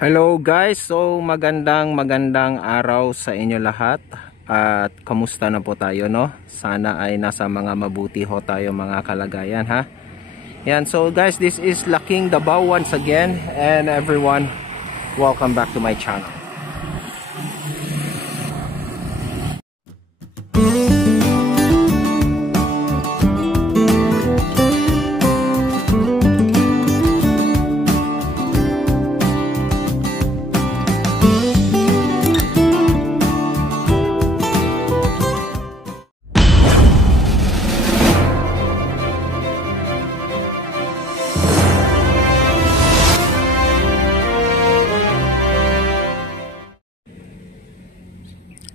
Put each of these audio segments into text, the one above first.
Hello guys, so magandang araw sa inyo lahat. At kamusta na po tayo, no? Sana ay nasa mga mabuti ho tayo mga kalagayan, ha? Yan, so guys, this is Laking Davao once again, and everyone, welcome back to my channel.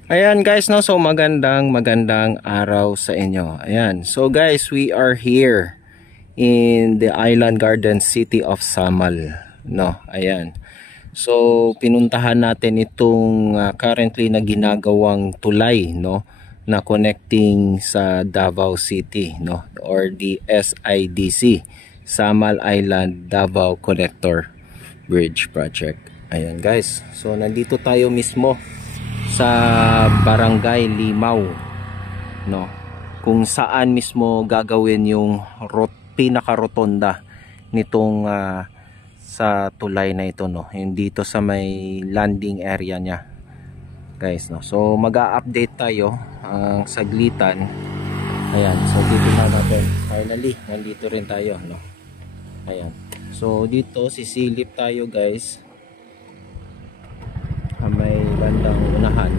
Ayan guys, no, so magandang araw sa inyo. Ayan, so guys, we are here in the Island Garden City of Samal, no. Ayan, so pinuntahan natin itong currently na ginagawang tulay, no, na connecting sa Davao City, no, or the SIDC, Samal Island Davao Connector Bridge Project. Ayan guys, so nandito tayo mismo sa Barangay Limaw, no, kung saan mismo gagawin yung pinaka-rotonda nitong sa tulay na ito, no, yung dito sa may landing area niya guys, no. So mag-a-update tayo ang saglitan. Ayan, so dito na natin finally, nandito rin tayo, no. Ayan, so dito sisilip tayo guys, may bandang unahan.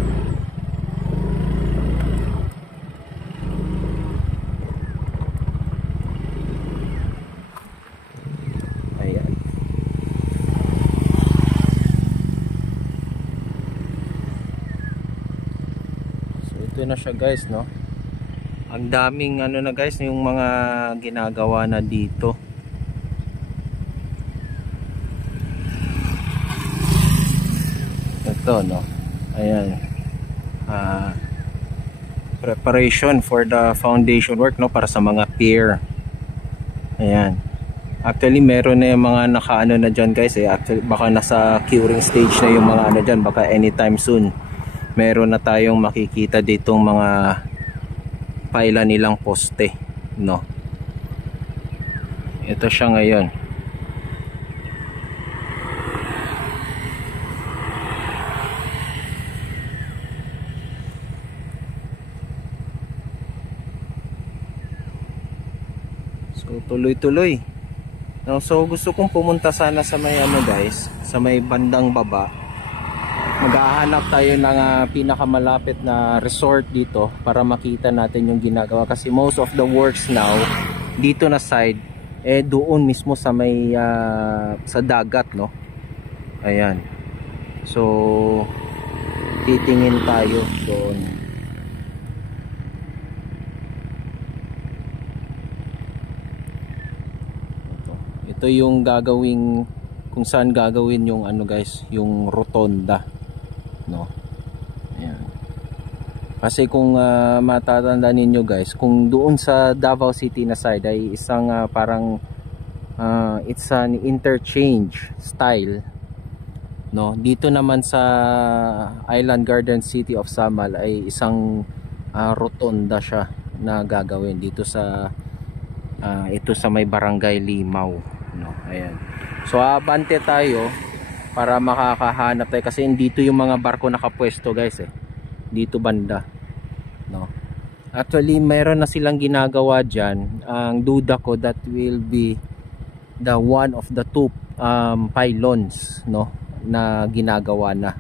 Ayan, so ito na siya guys, no. Ang daming ano na guys, yung mga ginagawa na dito. Ito, no, ayan, preparation for the foundation work, no, para sa mga pier. Ayan, actually meron na yung mga nakaano na dyan guys, actually baka nasa curing stage na yung mga ano dyan, baka anytime soon meron na tayong makikita ditong mga paila nilang poste, no. Ito siya ngayon. So tuloy-tuloy, no? So gusto kong pumunta sana sa may ano guys, sa may bandang baba. Maghahanap tayo ng pinakamalapit na resort dito para makita natin yung ginagawa, kasi most of the works now dito na side doon mismo sa may sa dagat, no. Ayan, so titingin tayo doon. Ito yung gagawing, kung saan gagawin yung ano guys, yung rotonda, no. Ayan, kasi kung matatanda ninyo guys, kung doon sa Davao City na side ay isang parang it's an interchange style, no. Dito naman sa Island Garden City of Samal ay isang rotonda siya na gagawin dito sa ito sa may Barangay Limaw, no. Ayan, so abante tayo para makakahanap tayo, kasi dito yung mga barko nakapwesto guys, dito banda, no. Actually mayroon na silang ginagawa dyan. Ang duda ko that will be the one of the two pylons, no, na ginagawa na,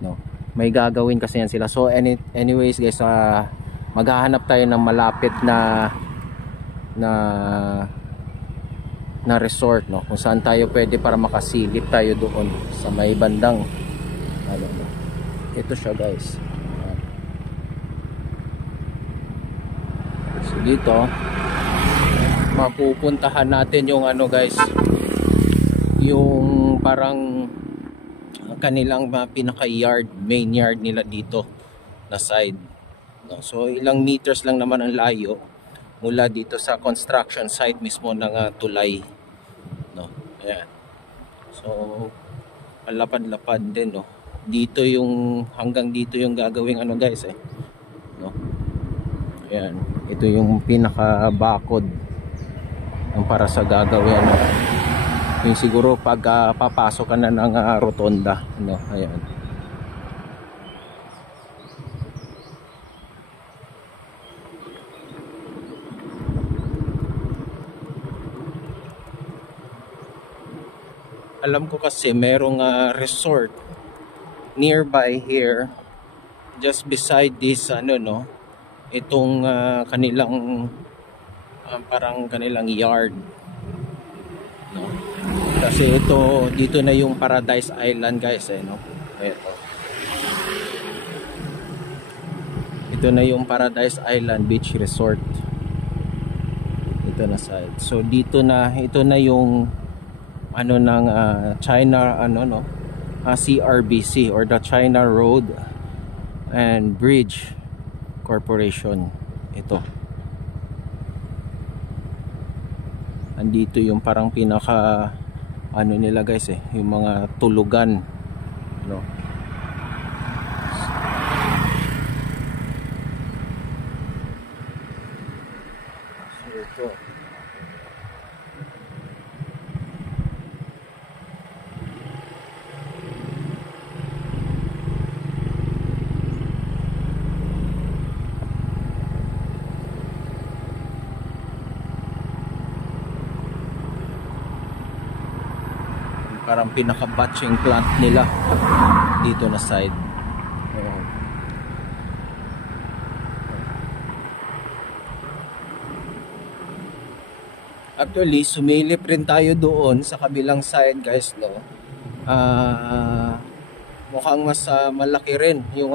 no. May gagawin kasi yan sila. So anyways guys, maghahanap tayo ng malapit na resort, no, kung saan tayo pwede para makasilip tayo doon sa may bandang ano, no. Ito siya guys. So dito mapupuntahan natin yung ano guys, yung parang kanilang pinaka yard, main yard nila dito na side, no. So ilang meters lang naman ang layo mula dito sa construction site mismo ng tulay, no. Ayan, so Lapad-lapad din, no. Dito yung hanggang dito yung gagawing ano guys no. Ayan, ito yung pinaka bakod ng para sa gagawin ano. Yung siguro pag papasok ka na ng rotonda, no. Ayan. Alam ko kasi merong resort nearby here, just beside this ano no, itong kanilang parang kanilang yard, no. Kasi ito dito na yung Paradise Island guys no. Ito na yung Paradise Island Beach Resort. Ito na side. So dito na, ito na yung ano ng China ano no, CRBC or the China Road and Bridge Corporation. Ito. Andito yung parang pinaka ano nila guys yung mga tulugan, no. So ito. Parang pinaka-batching plant nila dito na side. Actually, sumilip rin tayo doon sa kabilang side guys, no. Mukhang mas malaki rin yung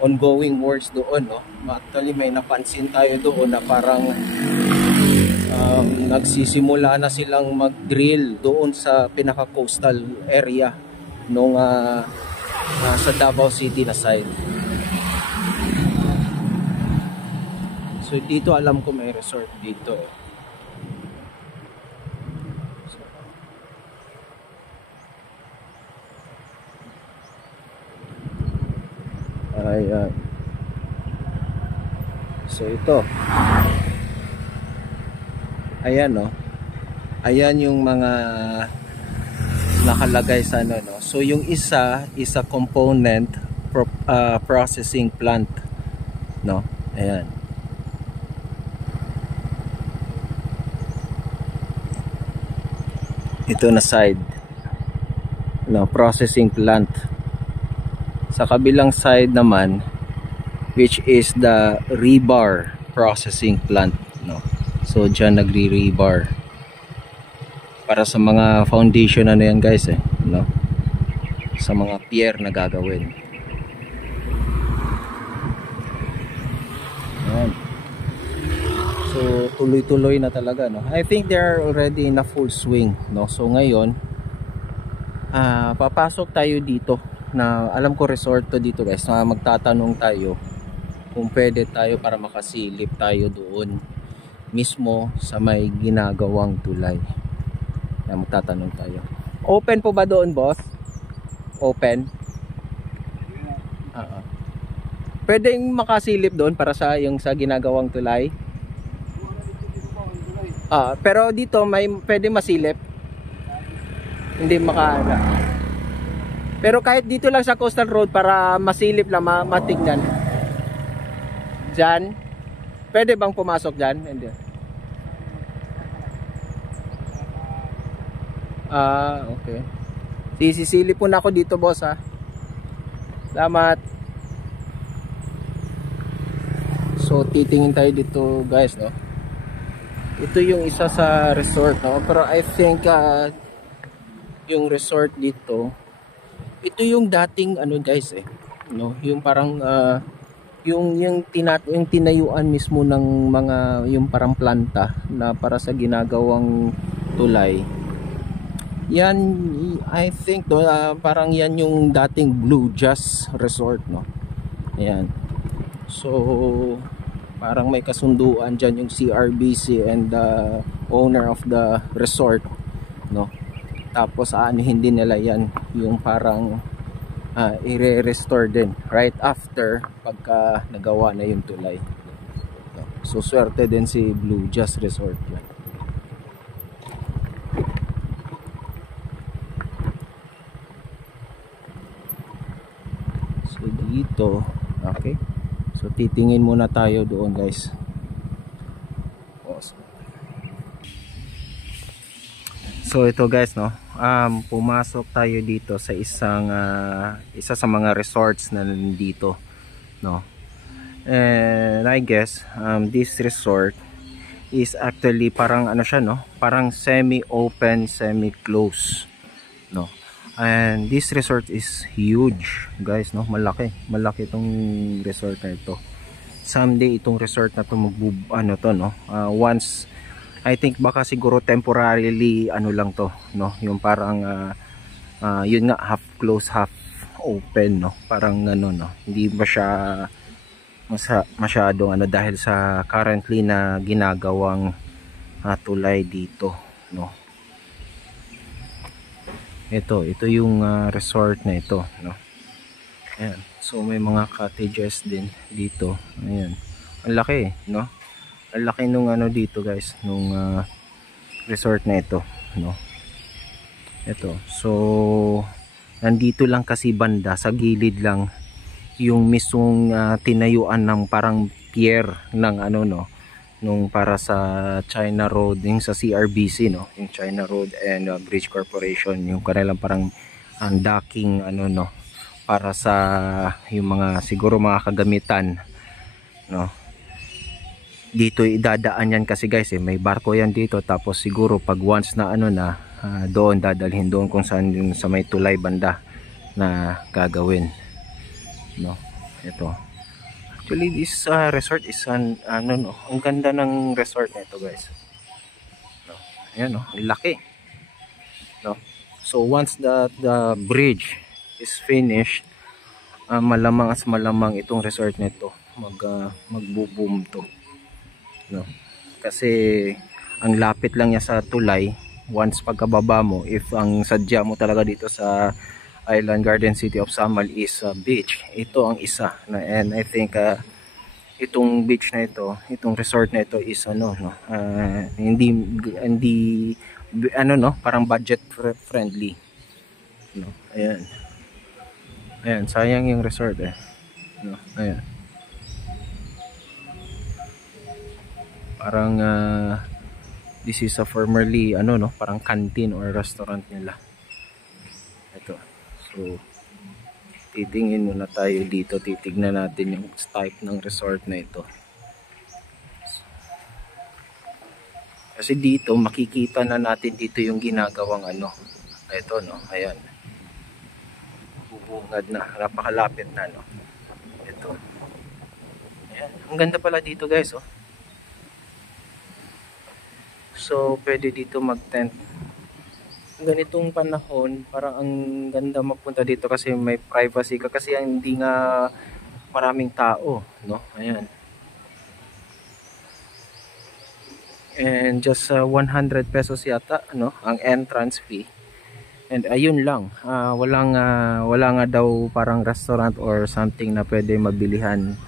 ongoing works doon, no. Actually, may napansin tayo doon na parang nagsisimula na silang mag-drill doon sa pinaka-coastal area nung sa Davao City na side. So dito alam ko may resort dito. Ayan. So ito. Ayan no. Ayan yung mga nakalagay sa ano no. So yung isa is a component processing plant, no. Ayan. Ito na side, no, processing plant. Sa kabilang side naman, which is the rebar processing plant, no. So dyan nagre-rebar para sa mga foundation ano yan guys no, sa mga pier na gagawin. Ayan. So tuloy-tuloy na talaga, no. I think they're already in a full swing, no. So ngayon papasok tayo dito na alam ko resort to dito guys, na magtatanong tayo kung pwede tayo para makasilip tayo doon mismo sa may ginagawang tulay. Na magtatanong tayo. Open po ba doon, boss? Open? Pwedeng makasilip doon para sa yung sa ginagawang tulay? Pero dito may pwedeng masilip. Hindi makaana. Pero kahit dito lang sa coastal road para masilip lang, matignan. Diyan. Pwede bang pumasok diyan? Hindi. Okay. Sisisilip po na ako dito, boss, ha. Salamat. So titingin tayo dito, guys, no. Ito yung isa sa resort, no. Pero I think yung resort dito, ito yung dating ano, guys, no, yung parang yung tinayuan mismo ng mga yung parang planta na para sa ginagawang tulay. Yan, I think parang yan yung dating Blue Jazz Resort, no. Ayan. So parang may kasunduan dyan yung CRBC and the owner of the resort, no. Tapos aanuhin din nila yan, yung parang i-restore din right after pagka nagawa na yung tulay. So swerte din si Blue Jazz Resort yan. So dito, okay, so titingin muna tayo doon guys. So ito guys, no, pumasok tayo dito sa isa sa mga resorts na nandito, no. And I guess this resort is actually parang ano siya, no, parang semi-open, semi-close, no. And this resort is huge guys, no, malaki itong resort na ito. Someday itong resort na to once, I think baka siguro temporarily ano lang to, no, yung parang yun nga, half close half open, no, parang ano, no, hindi ba siya masyadong ano dahil sa currently na ginagawang tulay dito, no. Ito yung resort na ito, no. Ayan, so may mga cottages din dito. Ayan, ang laki, no. Ang laki nung ano dito guys, nung resort na ito, no. Ito, so nandito lang kasi banda sa gilid lang yung mismong tinayuan ng parang pier ng ano, no, nung para sa China Road, yung sa CRBC, no, yung China Road and Bridge Corporation, yung kanilang parang docking ano, no, para sa yung mga siguro mga kagamitan, no. Dito idadaan yan kasi guys, may barko yan dito, tapos siguro pag once na ano na doon dadalhin doon kung saan yung sa may tulay banda na gagawin, no. Ito actually this resort is ano, no, ang ganda ng resort na ito guys, no. Ayan, no, ang laki, no. So once the bridge is finished, malamang itong resort na ito magbo-boom to, no, kasi ang lapit lang niya sa tulay. Once pagkababa mo, if ang sadya mo talaga dito sa Island Garden City of Samal is beach, ito ang isa na, and I think itong beach na ito, itong resort na ito is ano, no, hindi ano, no, parang budget friendly, no. Ayan, sayang yung resort no. Ayan, parang this is a formerly ano, no, parang canteen or restaurant nila ito. So titingin muna tayo dito, titignan natin yung type ng resort na ito, kasi dito makikita na natin dito yung ginagawang ano ito, no. Ayan, bubungad na, napakalapit na, no. Ito, ayan, ang ganda pala dito guys, oh. So pwede dito mag-tent ganitong panahon, parang ang ganda magpunta dito kasi may privacy ka, kasi hindi nga maraming tao, no. Ayan, and just 100 pesos yata, no, ang entrance fee, and ayun lang, wala nga daw parang restaurant or something na pwede mabilihan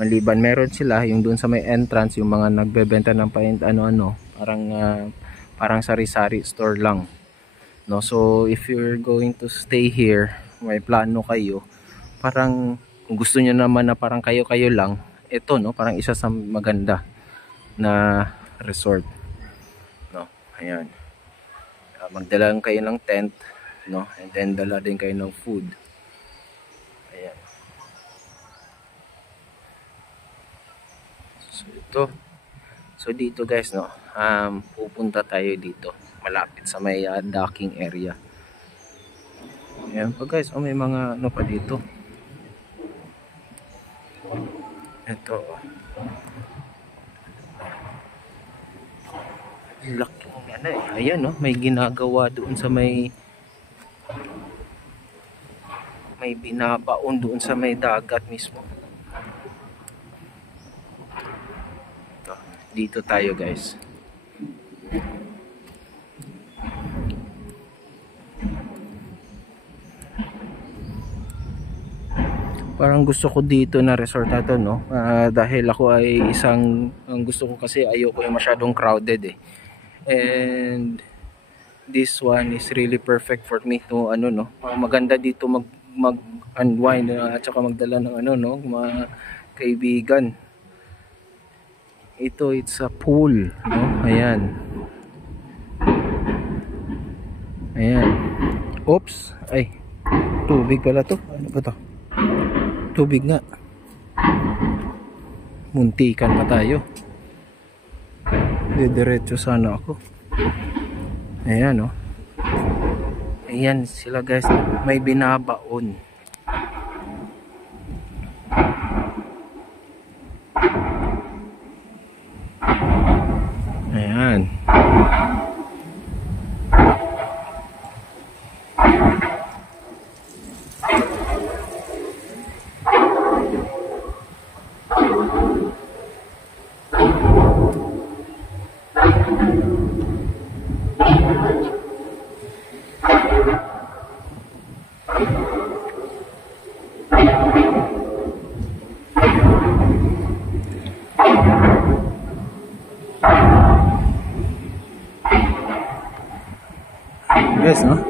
maliban, meron sila yung doon sa may entrance, yung mga nagbebenta ng ano, parang sari-sari store lang, no. So if you're going to stay here, may plano kayo, parang kung gusto niyo naman na parang kayo lang, ito, no, parang isa sa maganda na resort, no. Ayan, magdala lang kayo ng tent, no, and then dala din kayo ng food. Ayan, so ito, so dito guys, no, pupunta tayo dito malapit sa may docking area. Ayan pa guys, oh, may mga ano pa dito, ito, laki ano, ayan, no, may ginagawa doon sa may binabaon doon sa may dagat mismo. Ito, dito tayo guys. Parang gusto ko dito na resort na to, no? Dahil ako ay ang gusto ko kasi ayoko yung masyadong crowded eh. And this one is really perfect for me to ano, no? Maganda dito mag unwind at saka magdala ng ano, no, mga kaibigan. Ito, it's a pool, no? Ayan. Ayan. Oops, ay tubig pala to. Ano ba to? Tubig nga. Muntikan pa tayo. Diretso sana ako. Ayan, oh. Ayan sila guys, may binabaon. Ayan. Yes, no?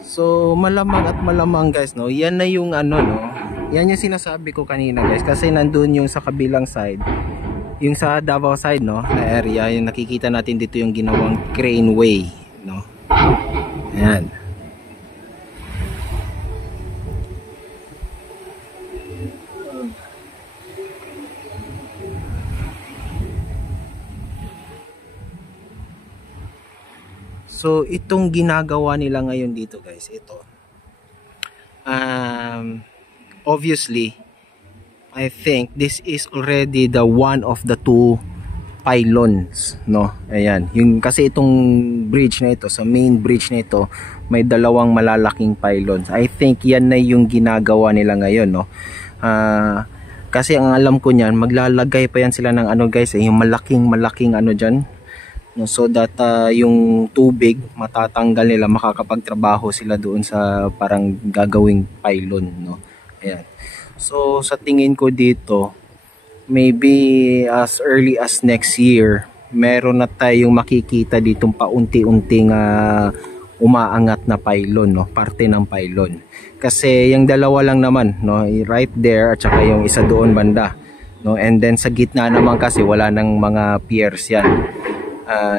So malamang at malamang guys, no, yan na yung ano, no, yan yung sinasabi ko kanina guys, kasi nandun yung sa kabilang side, yung sa Davao side, no, na area, yung nakikita natin dito yung ginawang crane way, no. Ayan. So itong ginagawa nila ngayon dito guys, ito obviously I think this is already the one of the two pylons, no. Ayan, yung kasi itong bridge na ito, sa main bridge na ito, may dalawang malalaking pylons. I think yan na yung ginagawa nila ngayon, no. Kasi ang alam ko niyan, maglalagay pa yan sila ng ano guys, yung malaking ano diyan, no, so that yung tubig matatanggal nila, makakapagtrabaho sila doon sa parang gagawing pylon, no. Ayan. So sa tingin ko dito, maybe as early as next year, meron na tayong makikita ditong paunti-unting umaangat na pylon, no, parte ng pylon. Kasi yung dalawa lang naman, no, right there at saka yung isa doon banda, no, and then sa gitna naman kasi wala nang mga piers yan.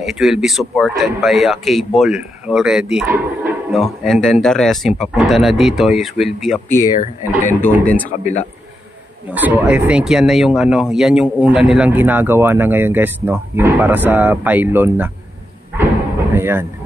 It will be supported by a cable already, no, and then the rest yung papunta na dito will be a pier, and then doon din sa kabila, no. So I think yan na yung ano, yan yung una nilang ginagawa na ngayon guys, no, yung para sa pylon na. Ayan.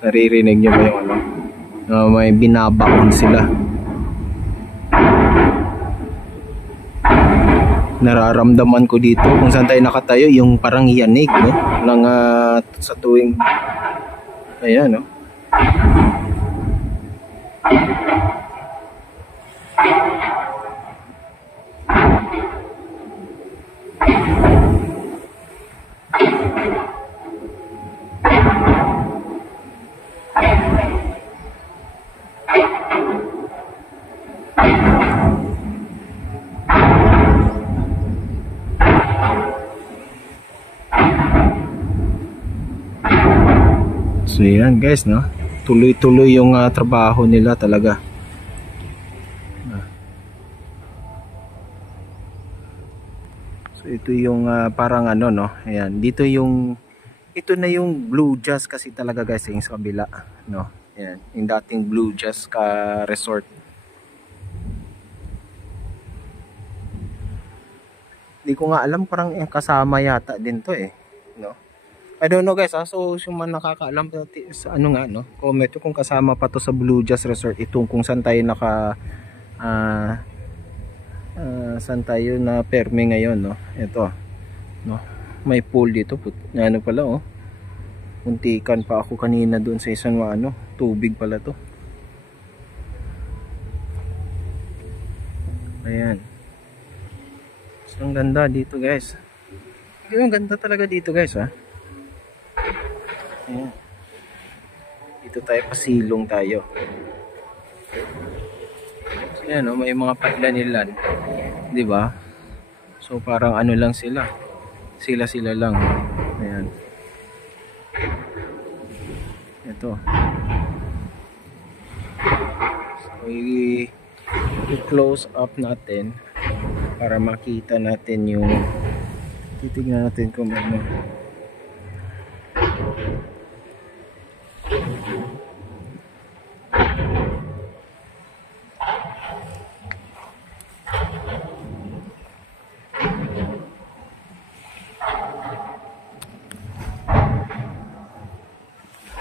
Naririnig nyo ba yung ano? May binabaon sila. Nararamdaman ko dito kung saan tayo nakatayo, yung parang yanig, no, ng sa tuwing ayan, no. So yan guys, no, tuloy-tuloy yung trabaho nila talaga. So ito yung parang ano, no, ayan, dito yung, ito na yung Blue Jazz kasi talaga guys, yung sa kabila, no. Ayan, yung dating Blue Jazz resort. Hindi ko nga alam, parang kasama yata din to eh, no. I don't know guys, so yung man nakakaalam sa ano nga, no, comment kung kasama pa to sa Blue Jazz Resort, itong kung saan tayo saan tayo na perme ngayon, no. Ito, no, may pool dito, ano pala, oh. Muntikan pa ako kanina doon sa isang ano, tubig pala to. Ayan. So, ang ganda dito guys. Ang ganda talaga dito guys ha. Ayan. Dito tayo, pasilong tayo. So, ayan o, may mga padlan-ilan. Diba? So parang ano lang sila. Sila lang. Ayan. Ito. So i-close up natin para makita natin yung, titignan natin kung ano.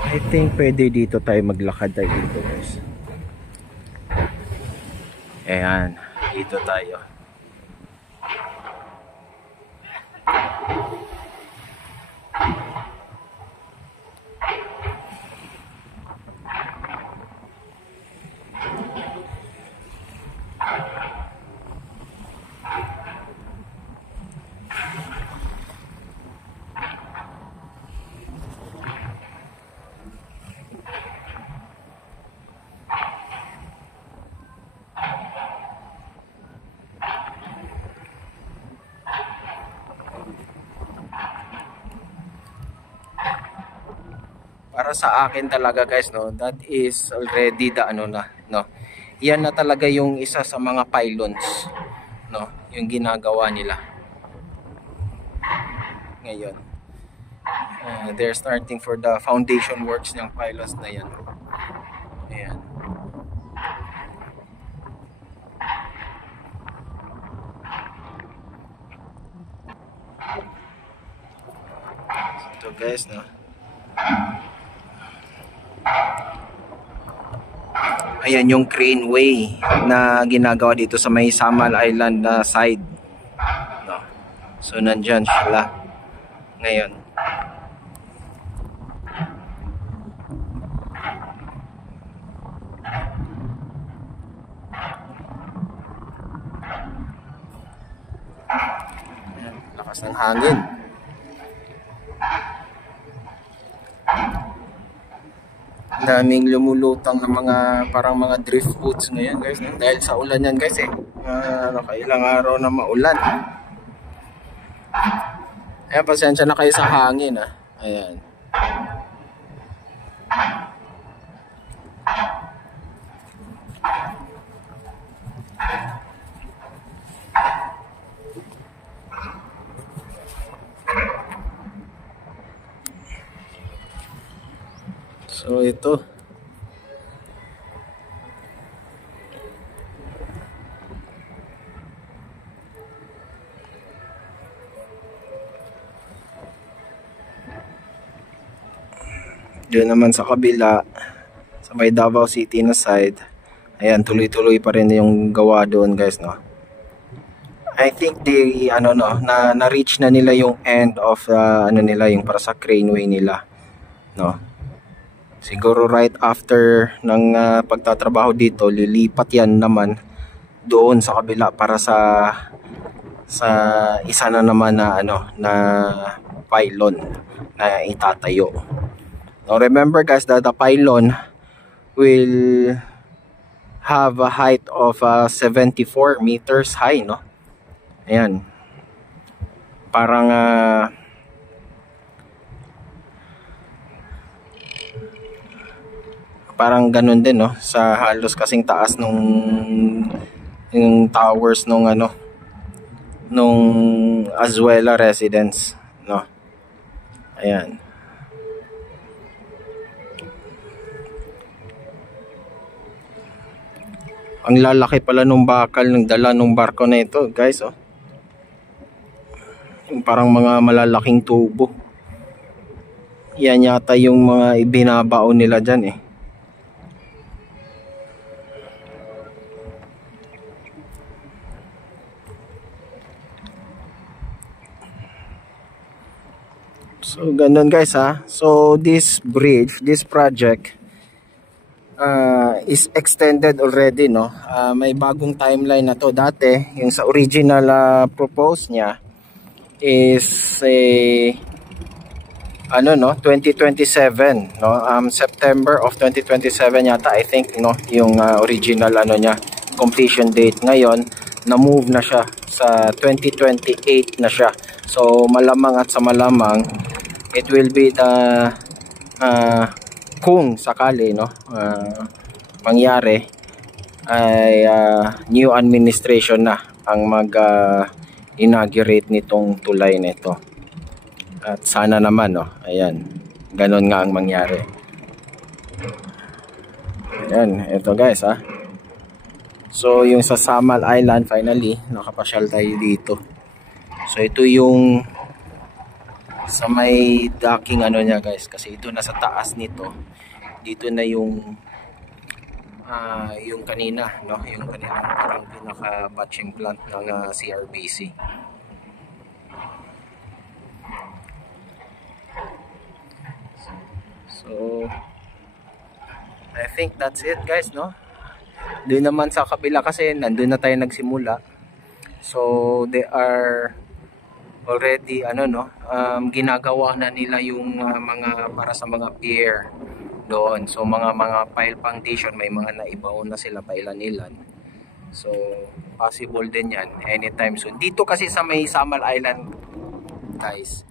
I think pwede dito tayo maglakad tayo dito guys. Ayan, dito tayo. Para sa akin talaga guys, no, that is already the ano na, no. Yan na talaga yung isa sa mga pylons, no, yung ginagawa nila. Ngayon, they're starting for the foundation works ng pylons na yan. Ayan. So guys, no. Ayan yung craneway na ginagawa dito sa may Samal Island na side, no? So nandyan sila ngayon. Ayan, lakas ng hangin. Daming lumulutang ng mga parang mga drift boats ngayon guys, no? Dahil sa ulan yan guys nakailang araw na maulan. Ayan, pasensya na kayo sa hangin ha. Ayan. So ito. Doon naman sa kabila, sa may Davao City na side, ayan, tuloy-tuloy pa rin yung gawa doon guys, no. I think they na-reach na nila yung end of nila, yung para sa craneway nila, no. Siguro right after ng pagtatrabaho dito, lilipat yan naman doon sa kabila para sa isa na naman na na pylon na itatayo. Now remember guys that the pylon will have a height of 74 meters high, no? Ayan. Parang ganun din, no, sa halos kasing taas nung yung towers nung nung Azuela residence, no. Ayan. Ang lalaki pala nung bakal ng dala nung barko na ito guys, oh. Yung parang mga malalaking tubo. Yan yata yung mga ibinabaon nila dyan eh. So ganun guys ha. So this bridge, this project is extended already, no. May bagong timeline na to. Dati yung sa original propose niya is ano, no, 2027, no. September of 2027 yata, I think, no, yung original ano niya, completion date. Ngayon na-move na siya sa 2028 na siya. So malamang at sa malamang it will be the kung sakali, no, mangyari ay new administration na ang mag inaugurate nitong tulay nito. At sana naman, no, ayan, ganon nga ang mangyari. Ayan, ito guys ha. So yung sa Samal Island, finally nakapasyal tayo dito. So ito yung sa may docking ano niya guys, kasi ito nasa taas nito. Dito na yung kanina, no, yung kanina parang pinaka batching plant ng CRBC. So I think that's it guys, no. Doon naman sa kabila kasi nandun na tayo nagsimula. So they are already ano, no, ginagawa na nila yung mga para sa mga pier doon. So mga pile foundation, may mga naibaon na sila pa ilan-ilan. So possible din yan anytime soon. Dito kasi sa may Samal Island guys,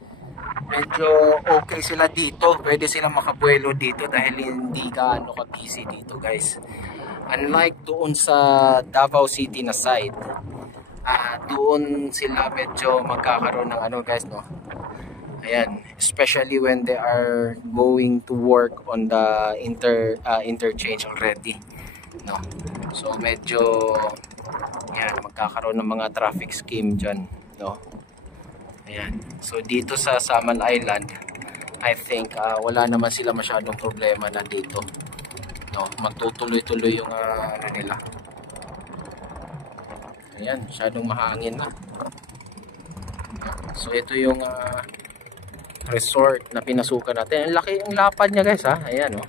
medyo okay sila dito. Pwede silang makabuelo dito dahil hindi gaano ka busy dito guys. Unlike doon sa Davao City na side, doon sila medyo magkakaroon ng ano guys, no. Ayan, especially when they are going to work on the interchange already, no. So medyo yan, magkakaroon ng mga traffic scheme dyan, no. Ayan, so dito sa Samal Island, I think wala naman sila masyadong problema na dito, no. Magtutuloy-tuloy yung ano nila. Ayan, masyadong mahangin na. So ito yung resort na pinasukan natin. Ang laki, ang lapad niya guys ha. Ayan, oh.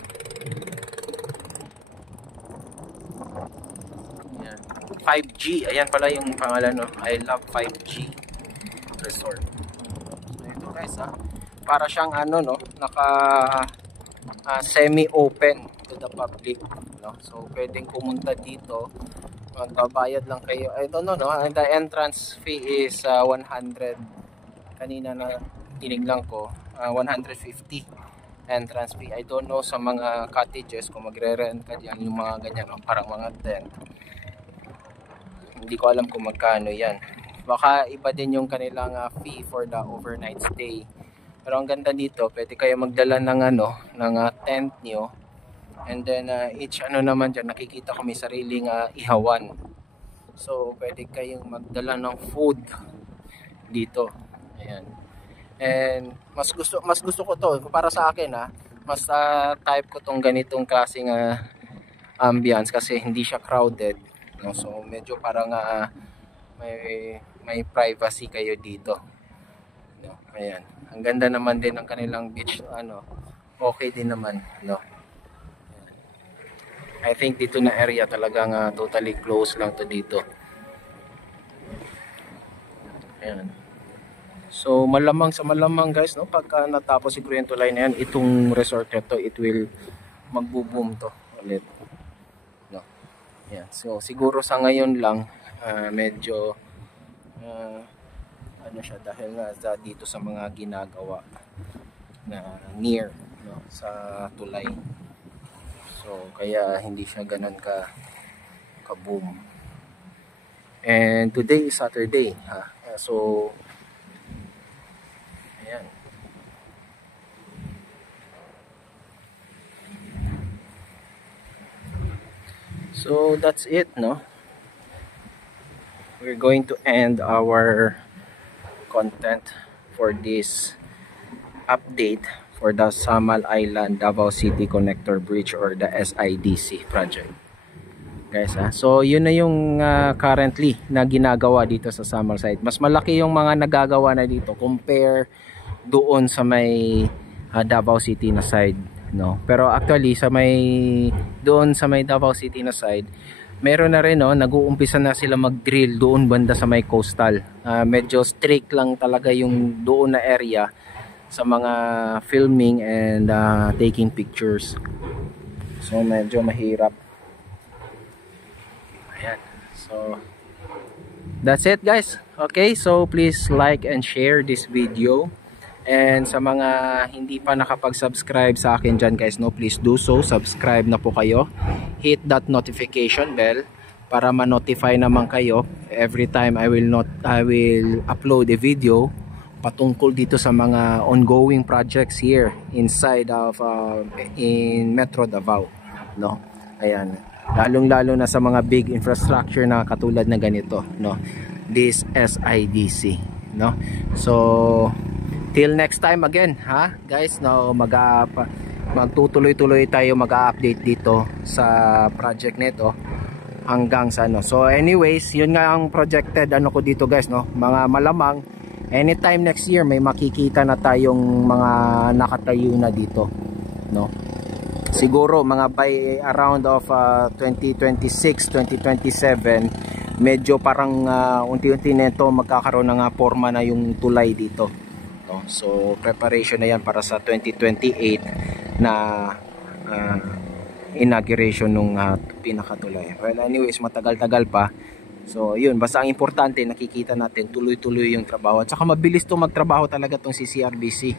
Ayan. 5G, ayan pala yung pangalan, no. I love 5G resort. So ito guys ha, para siyang ano, no, naka semi-open to the public, no. So pwedeng pumunta dito, magbabayad lang kayo. I don't know, no, the entrance fee is 100. Kanina na tinignan ko, 150 entrance fee. I don't know sa mga cottages kung magre-rent ka diyan, yung mga ganyan, no, parang mga tent. Hindi ko alam kung magkano yan. Baka iba din yung kanilang fee for the overnight stay. Pero ang ganda dito, pwede kayo magdala ng ano, ng tent nyo. And then each ano naman dyan, nakikita ko may sariling ihawan. So pwede kayong magdala ng food dito. Ayan. And mas gusto ko to para sa akin, mas type ko tong ganitong klaseng ambience kasi hindi siya crowded, no? So medyo parang may privacy kayo dito, no? Ayan. Ang ganda naman din ng kanilang beach, ano, okay din naman, no? I think dito na area talagang totally close lang to dito. Ayan. So malamang sa malamang guys, no, pagka natapos siguro yung tulay na yan, itong resort na to, it will magbo-boom to ulit, no? Ayan. So siguro sa ngayon lang medyo ano siya, dahil nga dito sa mga ginagawa na near, no, sa tulay. So kaya hindi siya ganun ka boom. And today is Saturday, so ayan. So that's it, no. We're going to end our content for this update for the Samal Island Davao City Connector Bridge or the SIDC project, guys. So yun na yung currently na ginagawa dito sa Samal site. Mas malaki yung mga nagagawa na dito compare doon sa may Davao City na side, no. Pero actually sa may doon sa may Davao City na side, meron na rin, no, nag-uumpisa na sila mag-drill doon banda sa may coastal. Medyo strict lang talaga yung doon na area sa mga filming and taking pictures. So medyo mahirap. Ayan. So that's it, guys. Okay, so please like and share this video. And sa mga hindi pa nakapag-subscribe sa akin dyan, guys, no, please do so. Subscribe na po kayo. Hit that notification bell para ma-notify naman kayo every time I will upload a video patungkol dito sa mga ongoing projects here inside of in Metro Davao, no. Ayan, lalong-lalo na sa mga big infrastructure na katulad na ganito, no, this SIDC, no. So till next time again, ha guys, no, magtutuloy-tuloy tayo mag-update dito sa project nito hanggang sa ano. So anyways, yun nga ang projected ano ko dito, guys, no. Mga malamang anytime next year may makikita na tayong mga nakatayo na dito, no. Siguro mga by around of 2026, 2027, medyo parang unti-unti nito magkakaroon ng forma na yung tulay dito, no. So preparation na yan para sa 2028 na inauguration nung pinakatulay. Well, anyways, matagal-tagal pa. So yun, basta ang importante nakikita natin tuloy-tuloy yung trabaho. At saka mabilis to magtrabaho talaga tong CCRBC,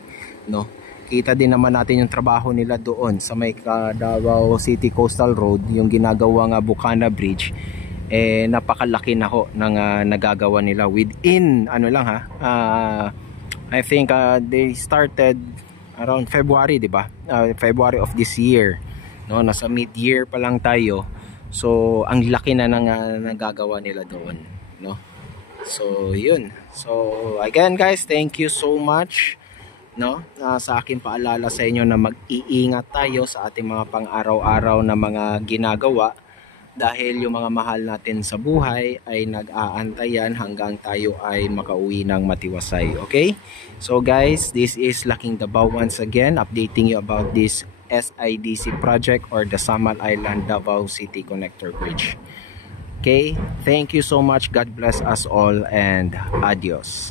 no. Kita din naman natin yung trabaho nila doon sa may Davao City Coastal Road, yung ginagawang Bukana Bridge. Napakalaki na ho ng nagagawa nila within ano lang, I think they started around February, di ba? February of this year, no. Nasa mid-year pa lang tayo. So ang laki na ng nagagawa nila doon, no. So yun. So again, guys, thank you so much, no, sa akin paalala sa inyo na mag-iingat tayo sa ating mga pang-araw-araw na mga ginagawa, dahil yung mga mahal natin sa buhay ay nag-aantayan hanggang tayo ay makauwi ng matiwasay. Okay, so guys, this is Laking Davao once again, updating you about this SIDC project, or the Samal Island Davao City Connector Bridge. Okay, thank you so much. God bless us all and adios.